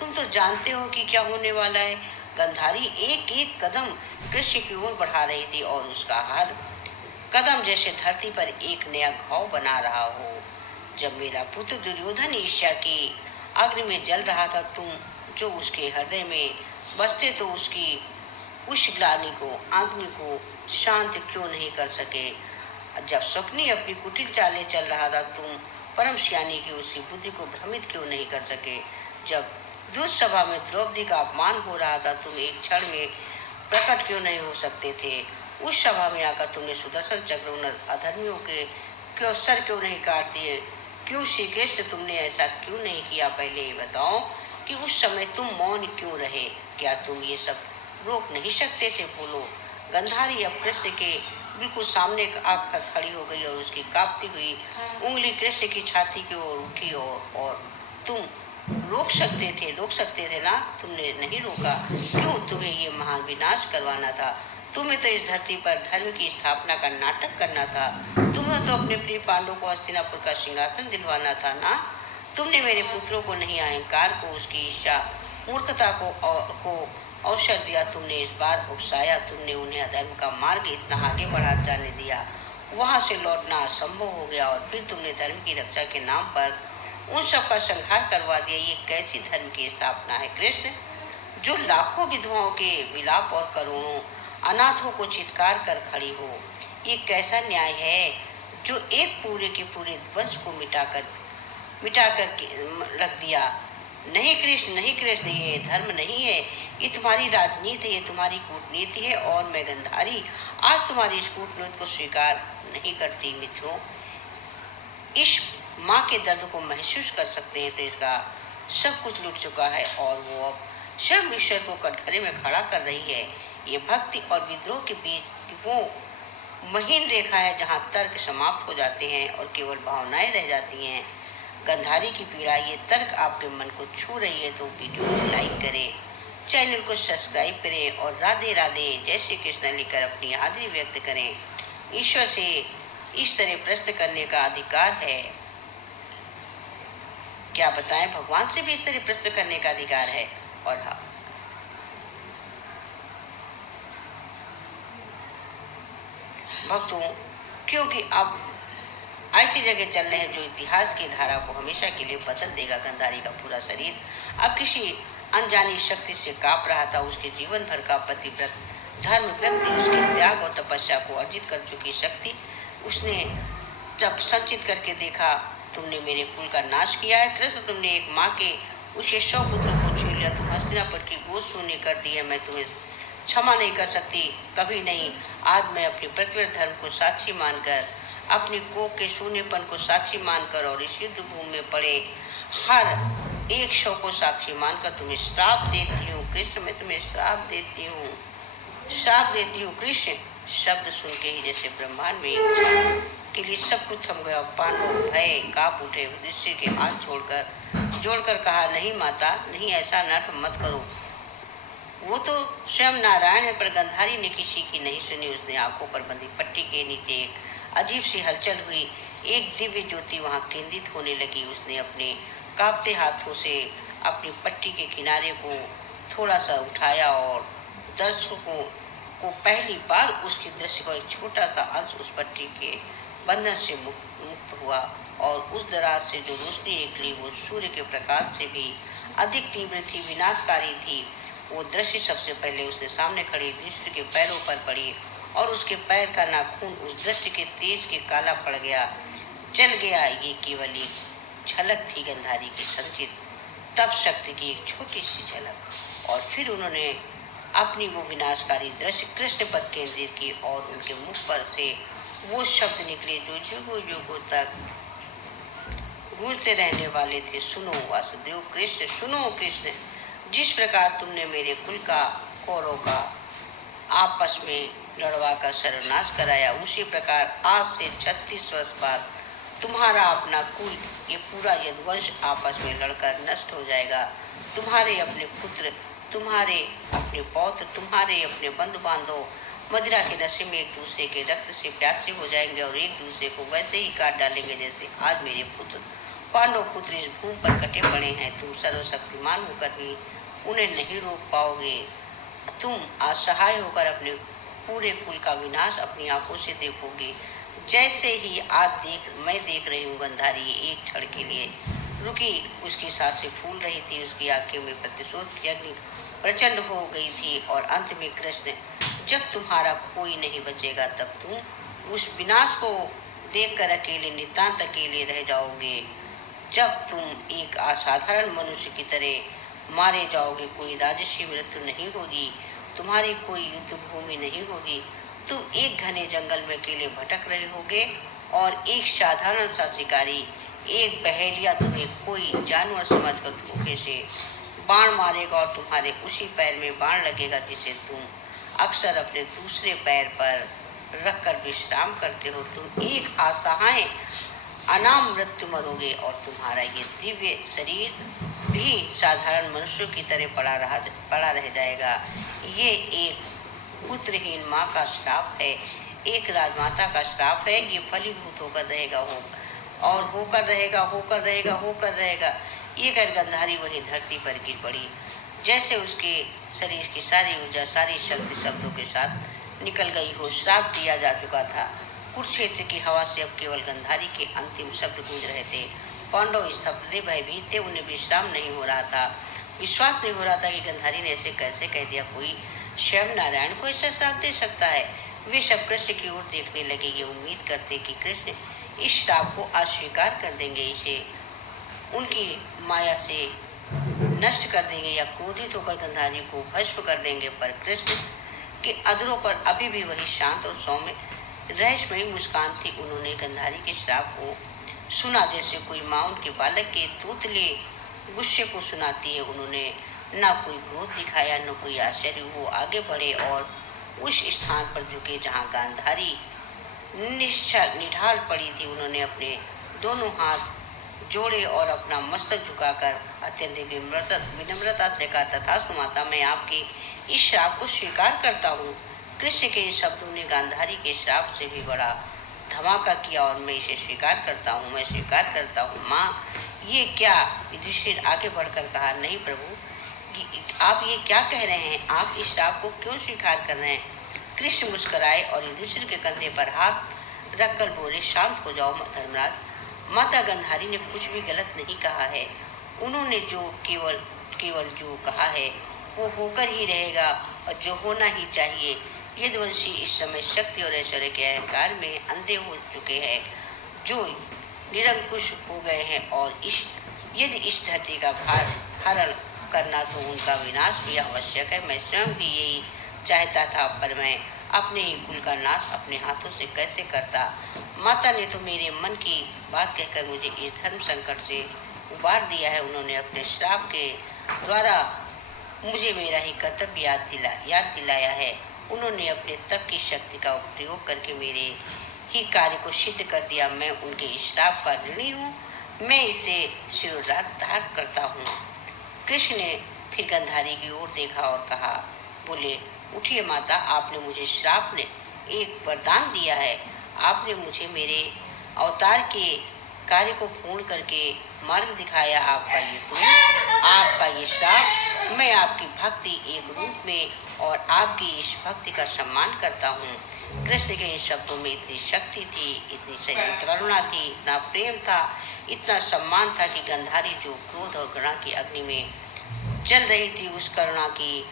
तुम तो जानते हो कि क्या होने वाला है। गंधारी एक एक कदम कृष्ण की ओर बढ़ा रही थी और उसका हर कदम जैसे धरती पर एक नया घाव बना रहा हो। जब मेरा पुत्र दुर्योधन ईर्ष्या की अग्नि में जल रहा था, तुम जो उसके हृदय में बसते तो उसकी उस ग्लानि को, अग्नि को शांत क्यों नहीं कर सके। जब शकुनी अपनी कुटिल चालें चल रहा था, तुम परम सियानी की उसकी बुद्धि को भ्रमित क्यों नहीं कर सके। जब दुष्ट सभा में द्रौपदी का अपमान हो रहा था, तुम एक क्षण में प्रकट क्यों नहीं हो सकते थे। उस सभा में आकर तुमने सुदर्शन चक्र उन अधर्मियों के क्यों सर क्यों नहीं काट दिए। क्यों श्री कृष्ण, तुमने ऐसा क्यों नहीं किया। पहले ये बताओ कि उस समय तुम मौन क्यों रहे। क्या तुम ये सब रोक नहीं सकते थे। बोलो। गंधारी अब कृष्ण के बिल्कुल सामने आकर खड़ी हो गई और उसकी कांपती हुई उंगली कृष्ण की छाती की ओर उठी और तुम रोक सकते थे ना। तुमने नहीं रोका। क्यों, तुम्हें ये महान विनाश करवाना था। तुम्हें तो इस धरती पर धर्म की स्थापना का नाटक करना था। तुम्हें तो अपने प्रिय पांडवों को हस्तिनापुर का सिंहासन दिलवाना था ना। तुमने मेरे पुत्रों को नहीं, अहंकार को, उसकी इच्छा, मूर्खता को अवसर दिया। तुमने इस बार उकसाया। तुमने उन्हें अधर्म का मार्ग इतना आगे बढ़ा जाने दिया, वहां से लौटना असंभव हो गया। और फिर तुमने धर्म की रक्षा के नाम पर उन सब का संहार करवा दिया। ये कैसी धर्म की स्थापना है कृष्ण, जो लाखों विधवाओं के विलाप और करोड़ों अनाथों को चित्कार कर खड़ी हो। ये कैसा न्याय है जो एक पूरे के पूरे वंश को मिटा कर रख दिया। नहीं कृष्ण, नहीं कृष्ण, ये धर्म नहीं है। ये तुम्हारी राजनीति है, ये तुम्हारी कूटनीति है। और मैं गंधारी आज तुम्हारी इस कूटनीति को स्वीकार नहीं करती। मित्रों, इस माँ के दर्द को महसूस कर सकते हैं तो इसका सब कुछ लुट चुका है और वो अब स्वयं ईश्वर को कटघरे में खड़ा कर रही है। ये भक्ति और विद्रोह के बीच वो महीन रेखा है जहाँ तर्क समाप्त हो जाते हैं और केवल भावनाएं रह जाती हैं। गंधारी की पीड़ा, ये तर्क आपके मन को छू रही है तो वीडियो को लाइक करें, चैनल को सब्सक्राइब करें और राधे राधे जय श्री कृष्ण लिखकर अपनी हाजिरी व्यक्त करें। ईश्वर से इस तरह प्रश्न करने का अधिकार है। क्या बताएं, भगवान से भी इस तरह प्रश्न करने का अधिकार है। और हाँ, भक्तों, क्योंकि अब ऐसी जगह चल रहे हैं जो इतिहास की धारा को हमेशा के लिए बदल देगा। गंधारी का पूरा शरीर अब किसी अनजानी शक्ति से कांप रहा था। उसके जीवन भर का पतिव्रत धर्म व्यक्ति, उसके त्याग और तपस्या को अर्जित कर चुकी शक्ति, उसने जब संचित करके देखा, तुमने मेरे कुल का नाश किया है कृष्ण। तुमने एक माँ के उसके 100 पुत्रों को छीन लिया। तुम हस्तिनापुर की गोद शून्य कर दी है। मैं तुम्हें क्षमा नहीं कर सकती, कभी नहीं। आज मैं अपने प्रतिव्रत धर्म को साक्षी मानकर, अपनी कोख के शून्यपन को साक्षी मानकर और इस युद्ध भूमि में पड़े हर एक शव को साक्षी मानकर तुम्हें श्राप देती हूँ कृष्ण। मैं तुम्हें श्राप देती हूँ कृष्ण। शब्द सुन के ही जैसे ब्रह्मांड में एक क्षण के लिए सब कुछ थम गया। पांडव भय कांप उठे। ऋषि के हाथ जोड़कर कहा, नहीं माता, नहीं, ऐसा नर्क मत करो। वो तो स्वयं नारायण है। पर गंधारी ने किसी की नहीं सुनी। उसने आंखों पर बंधी पट्टी के नीचे एक अजीब सी हलचल हुई। एक दिव्य ज्योति वहां केंद्रित होने लगी। उसने अपने कांपते हाथों से अपनी पट्टी के किनारे को थोड़ा सा उठाया और दर्शकों को पहली बार उसके दृश्य का एक छोटा सा अंश उस पट्टी के बंधन से मुक्त हुआ। और उस दराज से जो रोशनी निकली वो सूर्य के प्रकाश से भी अधिक तीव्र थी, विनाशकारी थी। वो दृश्य सबसे पहले उसने सामने खड़े युधिष्ठिर के पैरों पर पड़ी और उसके पैर का नाखून उस दृश्य के तेज के काला पड़ गया, जल गया। ये केवल एक झलक थी गंधारी की संचित तप शक्ति की, एक छोटी सी झलक। और फिर उन्होंने अपनी वो विनाशकारी दृश्य कृष्ण पर केंद्रित की और उनके मुख पर से वो शब्द निकले जो युगों युगों तक गूंजते रहने वाले थे, सुनो वासुदेव कृष्ण, सुनो कृष्ण, जिस प्रकार तुमने मेरे कुल का, कौरव का आपस में लड़वा कर सर्वनाश कराया, उसी प्रकार आज से 36 वर्ष बाद तुम्हारा अपना कुल, ये पूरा यदुवंश आपस में लड़कर नष्ट हो जाएगा। तुम्हारे अपने पुत्र, तुम्हारे अपने पौत्र, तुम्हारे अपने बंधु बांधव मदिरा के नशे में एक दूसरे के रक्त से प्यासे हो जाएंगे और एक दूसरे को वैसे ही काट डालेंगे जैसे आज मेरे पुत्र पांडव पुत्र इस भूमि पर कटे पड़े हैं। तुम सर्वशक्तिमान होकर भी उन्हें नहीं रोक पाओगे। तुम असहाय होकर अपने पूरे कुल का विनाश अपनी आंखों से देखोगे। जैसे ही आज मैं देख रही हूँ, गंधारी एक क्षण के लिए रुकी, उसकी सांसें फूल रही थी, उसकी आंखों में प्रतिशोध की अग्नि प्रचंड हो गई थी और अंत में कृष्ण, जब तुम्हारा कोई नहीं बचेगा तब तुम उस विनाश को देखकर अकेले, नितांत अकेले रह जाओगे। जब तुम एक असाधारण मनुष्य की तरह मारे जाओगे, कोई राजसी मृत्यु नहीं होगी, तुम्हारी कोई युद्ध भूमि नहीं होगी, तुम एक घने जंगल में अकेले भटक रहे होगे और एक साधारण सा शिकारी, एक बहेलिया तुम्हें कोई जानवर समझकर धोखे से बाण मारेगा और तुम्हारे उसी पैर में बाण लगेगा जिसे तुम अक्सर अपने दूसरे पैर पर रखकर विश्राम करते हो। तुम एक असहाय अनाम मृत्यु मरोगे और तुम्हारा ये दिव्य शरीर भी साधारण मनुष्यों की तरह पड़ा रह जाएगा। ये एक पुत्रहीन माँ का श्राप है, एक राजमाता का श्राप है। ये फलीभूत होकर रहेगा, और होकर रहेगा। ये कर गंधारी वही धरती पर गिर पड़ी, जैसे उसके शरीर की सारी ऊर्जा, सारी शक्ति शब्दों के साथ निकल गई हो। श्राप दिया जा चुका था। कुरुक्षेत्र की हवा से अब केवल गंधारी के अंतिम शब्द गूंज रहे थे। पांडव स्तब्ध थे, भयभीत थे, उन्हें विश्राम नहीं हो रहा था। विश्वास नहीं हो रहा था कि गंधारी ने ऐसे कैसे कह दिया। कोई स्वयं नारायण को ऐसा श्राप दे सकता है? वे सब कृष्ण की ओर देखने लगे, ये उम्मीद करते कि कृष्ण इस श्राप को अस्वीकार कर देंगे, इसे उनकी माया से नष्ट कर देंगे या क्रोधित होकर गंधारी को भस्म कर देंगे। पर कृष्ण के अधरों पर अभी भी वही शांत और सौम्य रहस्यमयी मुस्कान थी। उन्होंने गंधारी के श्राप को सुना जैसे कोई माँ उनके बालक के तोतले गुस्से को सुनाती है। उन्होंने ना कोई क्रोध दिखाया, न कोई आश्चर्य। वो आगे बढ़े और उस स्थान पर झुके जहाँ गांधारी निढाल पड़ी थी। उन्होंने अपने दोनों हाथ जोड़े और अपना मस्तक झुकाकर अत्यंत विनम्रता से कहा, तथास्तु माता, मैं आपके इस श्राप को स्वीकार करता हूँ। कृष्ण के इस शब्दों ने गांधारी के श्राप से भी बड़ा धमाका किया और मैं इसे स्वीकार करता हूँ, मैं स्वीकार करता हूँ। माँ, ये क्या? युधिष्ठिर आगे बढ़कर कहा, नहीं प्रभु, आप ये क्या कह रहे हैं? आप इस श्राप को क्यों स्वीकार कर रहे हैं? कृष्ण मुस्कुराए और युधिष्ठिर के कंधे पर हाथ रखकर बोले, शांत हो जाओ धर्मराज। माता गंधारी ने कुछ भी गलत नहीं कहा है। उन्होंने जो केवल जो कहा है वो होकर ही रहेगा और जो होना ही चाहिए। यदुवंशी इस समय शक्ति और ऐश्वर्य के अहंकार में अंधे हो चुके हैं, जो निरंकुश हो गए हैं, और यदि इस धरती का हरण करना तो उनका विनाश भी आवश्यक है। मैं स्वयं भी यही चाहता था, पर मैं अपने ही कुल का नाश अपने हाथों से कैसे करता। माता ने तो मेरे मन की बात कहकर मुझे इस धर्म संकट से उबार दिया है। उन्होंने अपने श्राप के द्वारा मुझे मेरा ही कर्तव्य याद दिलाया है। उन्होंने अपने तप की शक्ति का उपयोग करके मेरे ही कार्य को सिद्ध कर दिया। मैं उनके इस श्राप का ऋणी हूँ, मैं इसे शिरोधार्य करता हूँ। कृष्ण ने फिर गंधारी की ओर देखा और कहा, बोले, उठिए माता, आपने मुझे श्राप ने एक वरदान दिया है। आपने मुझे मेरे अवतार के कार्य को पूर्ण करके मार्ग दिखाया। आपका ये गुण, आपका ये श्राप, मैं आपकी भक्ति एक रूप में और आपकी इस भक्ति का सम्मान करता हूँ। कृष्ण के इन शब्दों में इतनी शक्ति थी, इतनी करुणा थी, इतना प्रेम था, इतना सम्मान था कि गंधारी जो क्रोध और घृणा की अग्नि में जल रही थी, उस करुणा की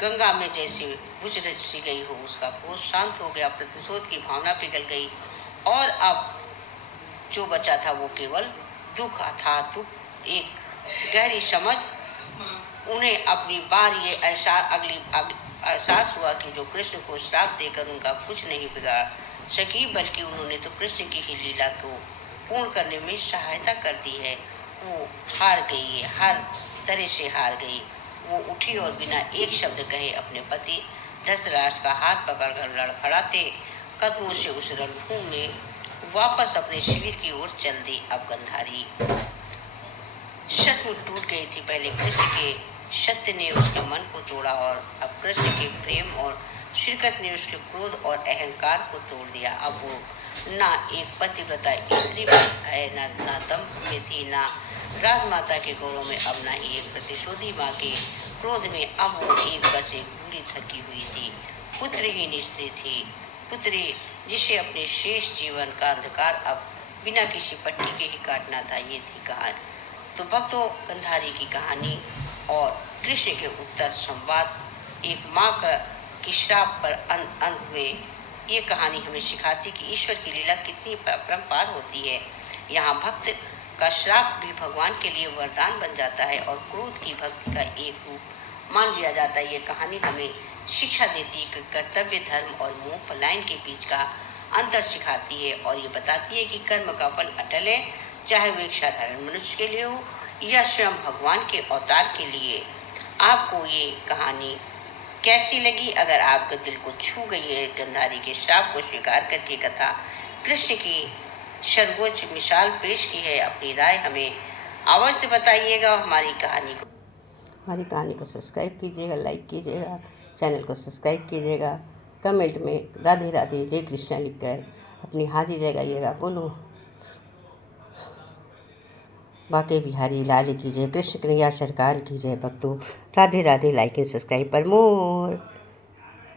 गंगा में जैसे बुझ सी गई हो, उसका क्रोध शांत हो गया, प्रतिशोध की भावना पिघल गई और अब जो बचा था वो केवल दुख था। दुख, एक गहरी समझ उन्हें अपनी बार ये एहसास हुआ कि जो कृष्ण को श्राप देकर उनका कुछ नहीं बिगाड़ सकी, बल्कि उन्होंने तो कृष्ण की ही लीला को पूर्ण करने में सहायता कर दी है। वो हार गई है, हर तरह से हार गई। वो उठी और बिना एक शब्द कहे अपने पति धृतराष्ट्र का हाथ पकड़कर लड़खड़ाते कदमों से उस रणभूमि में वापस अपने शिविर की ओर चल दी। अब गंधारी सचमुच टूट गई थी। पहले कृष्ण के सत्य ने उसके मन को तोड़ा और अब कृष्ण के प्रेम और शिरकत ने उसके क्रोध और अहंकार को तोड़ दिया। अब वो ना एक पतिव्रता स्त्री है, ना दंभ में थी, ना राजमाता के गौरव में, अब ना ही एक प्रतिशोधी माँ के क्रोध में। अब वो बस एक बूढ़ी थकी हुई थी, पुत्रहीन स्त्री थी, पुत्री जिसे अपने शेष जीवन का अंधकार अब बिना किसी पट्टी के ही काटना था। ये थी कहानी। तो भक्तों, गंधारी की कहानी और कृष्ण के उत्तर संवाद एक माँ की श्राप पर अंत में ये कहानी हमें सिखाती कि ईश्वर की लीला कितनी परम्पार होती है। यहाँ भक्त का श्राप भी भगवान के लिए वरदान बन जाता है और क्रोध की भक्ति का एक रूप मान लिया जाता है। ये कहानी हमें शिक्षा देती है कि कर्तव्य, धर्म और मोह पलायन के बीच का अंतर सिखाती है और ये बताती है कि कर्म का फल अटल है, चाहे वो एक साधारण मनुष्य के लिए हो या स्वयं भगवान के अवतार के लिए। आपको ये कहानी कैसी लगी? अगर आपके दिल को छू गई है, गंधारी के श्राप को स्वीकार करके कथा कृष्ण की सर्वोच्च मिसाल पेश की है, अपनी राय हमें अवश्य बताइएगा। हमारी कहानी को सब्सक्राइब कीजिएगा, लाइक कीजिएगा, चैनल को सब्सक्राइब कीजिएगा, कमेंट में राधे राधे जय कृष्णा लिखकर अपनी हाजिरी लगाइएगा। बोलो बाके बिहारी लाल की जय, कृष्ण कन्हैया सरकार की जय। भक्तों, Radhe Radhe. Like and subscribe पर मोर।